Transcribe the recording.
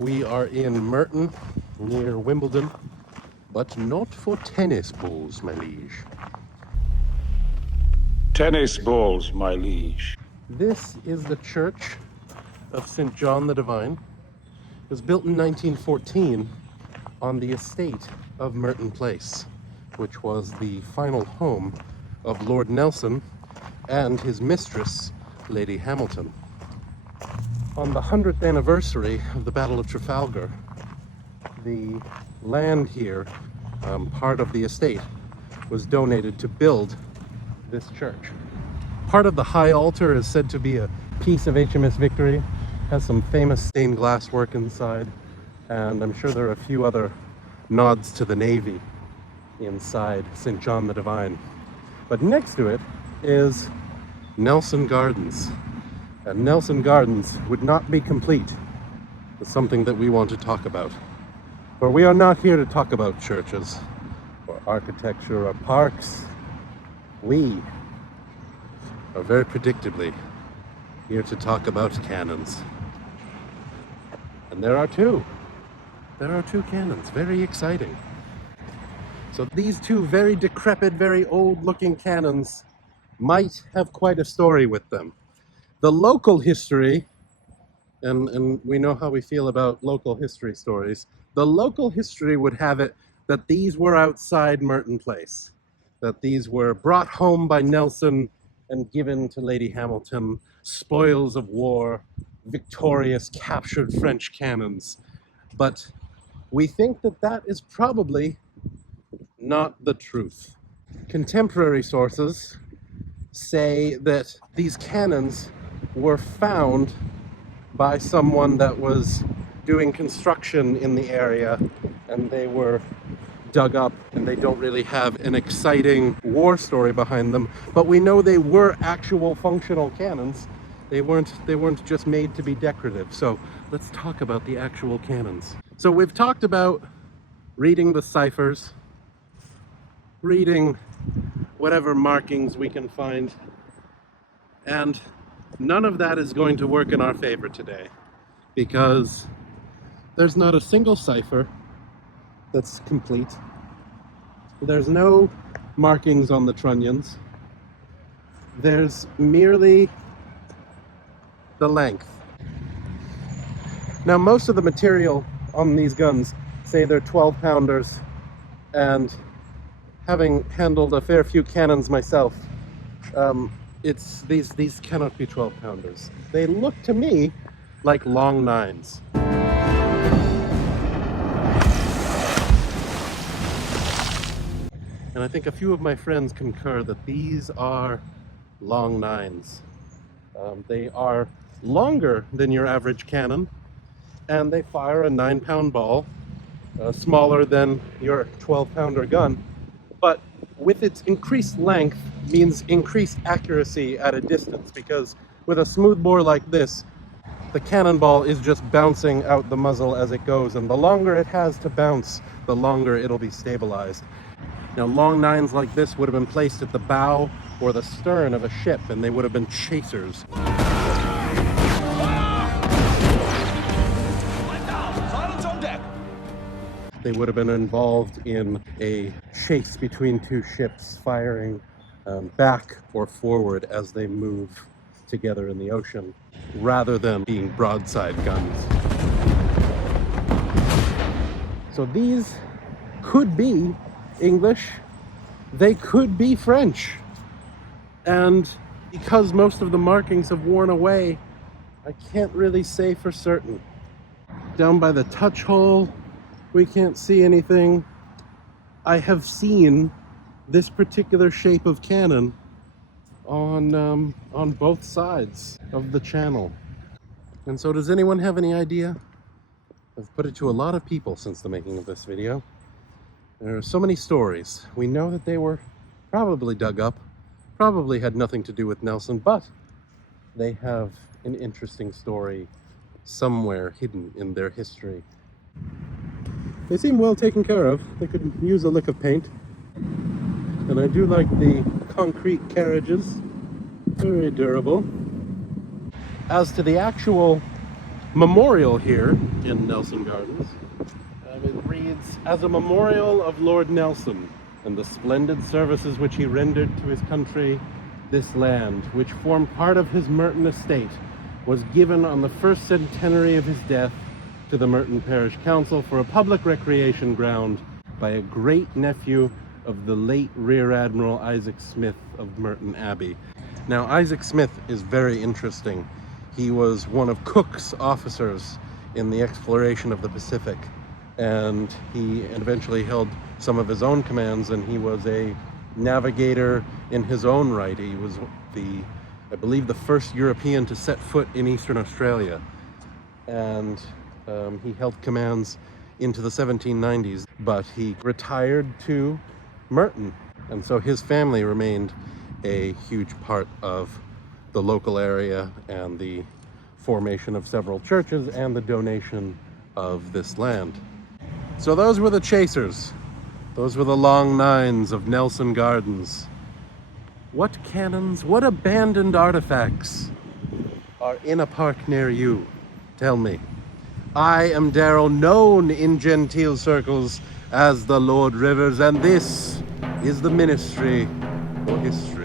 We are in Merton, near Wimbledon, but not for tennis balls, my liege. Tennis balls, my liege. This is the Church of St. John the Divine. It was built in 1914 on the estate of Merton Place, which was the final home of Lord Nelson and his mistress, Lady Hamilton. On the 100th anniversary of the Battle of Trafalgar, the land here, part of the estate, was donated to build this church. Part of the high altar is said to be a piece of HMS Victory, has some famous stained glass work inside, and I'm sure there are a few other nods to the Navy inside St. John the Divine. But next to it is Nelson Gardens. And Nelson Gardens would not be complete with something that we want to talk about. For we are not here to talk about churches or architecture or parks. We are very predictably here to talk about cannons. And there are two. There are two cannons, very exciting. So these two very decrepit, very old-looking cannons might have quite a story with them. The local history, and we know how we feel about local history stories, the local history would have it that these were outside Merton Place, that these were brought home by Nelson and given to Lady Hamilton, spoils of war, victorious captured French cannons. But we think that that is probably not the truth. Contemporary sources say that these cannons were found by someone that was doing construction in the area, and they were dug up, and they don't really have an exciting war story behind them, but we know they were actual functional cannons. They weren't just made to be decorative. So let's talk about the actual cannons. So we've talked about reading the ciphers, reading whatever markings we can find, and none of that is going to work in our favor today, because there's not a single cipher that's complete. There's no markings on the trunnions. There's merely the length. Now, most of the material on these guns say they're 12-pounders, and having handled a fair few cannons myself, these cannot be 12-pounders. They look to me like long nines. And I think a few of my friends concur that these are long nines. They are longer than your average cannon, and they fire a 9-pound ball, smaller than your 12-pounder gun. But with its increased length means increased accuracy at a distance, because with a smooth bore like this, the cannonball is just bouncing out the muzzle as it goes, and the longer it has to bounce, the longer it'll be stabilized. Now, long nines like this would have been placed at the bow or the stern of a ship, and they would have been chasers. Silence on deck! They would have been involved in a chase between two ships, firing back or forward as they move together in the ocean, rather than being broadside guns. So these could be English, they could be French. And because most of the markings have worn away, I can't really say for certain. Down by the touch hole, we can't see anything. I have seen this particular shape of cannon on both sides of the channel. And so does anyone have any idea? I've put it to a lot of people since the making of this video. There are so many stories. We know that they were probably dug up, probably had nothing to do with Nelson, but they have an interesting story somewhere hidden in their history. They seem well taken care of. They could use a lick of paint. And I do like the concrete carriages. Very durable. As to the actual memorial here in Nelson Gardens. It reads, "As a memorial of Lord Nelson and the splendid services which he rendered to his country, this land, which formed part of his Merton estate, was given on the first centenary of his death to the Merton Parish Council for a public recreation ground by a great nephew of the late Rear Admiral Isaac Smith of Merton Abbey." Now, Isaac Smith is very interesting. He was one of Cook's officers in the exploration of the Pacific, and he eventually held some of his own commands, and he was a navigator in his own right. He was I believe, the first European to set foot in Eastern Australia, and he held commands into the 1790s, but he retired to Merton, and so his family remained a huge part of the local area and the formation of several churches and the donation of this land. So those were the chasers. Those were the long nines of Nelson Gardens. What cannons, what abandoned artifacts are in a park near you? Tell me. I am Daryl, known in genteel circles as the Lord Rivers, and this is the Ministry for History.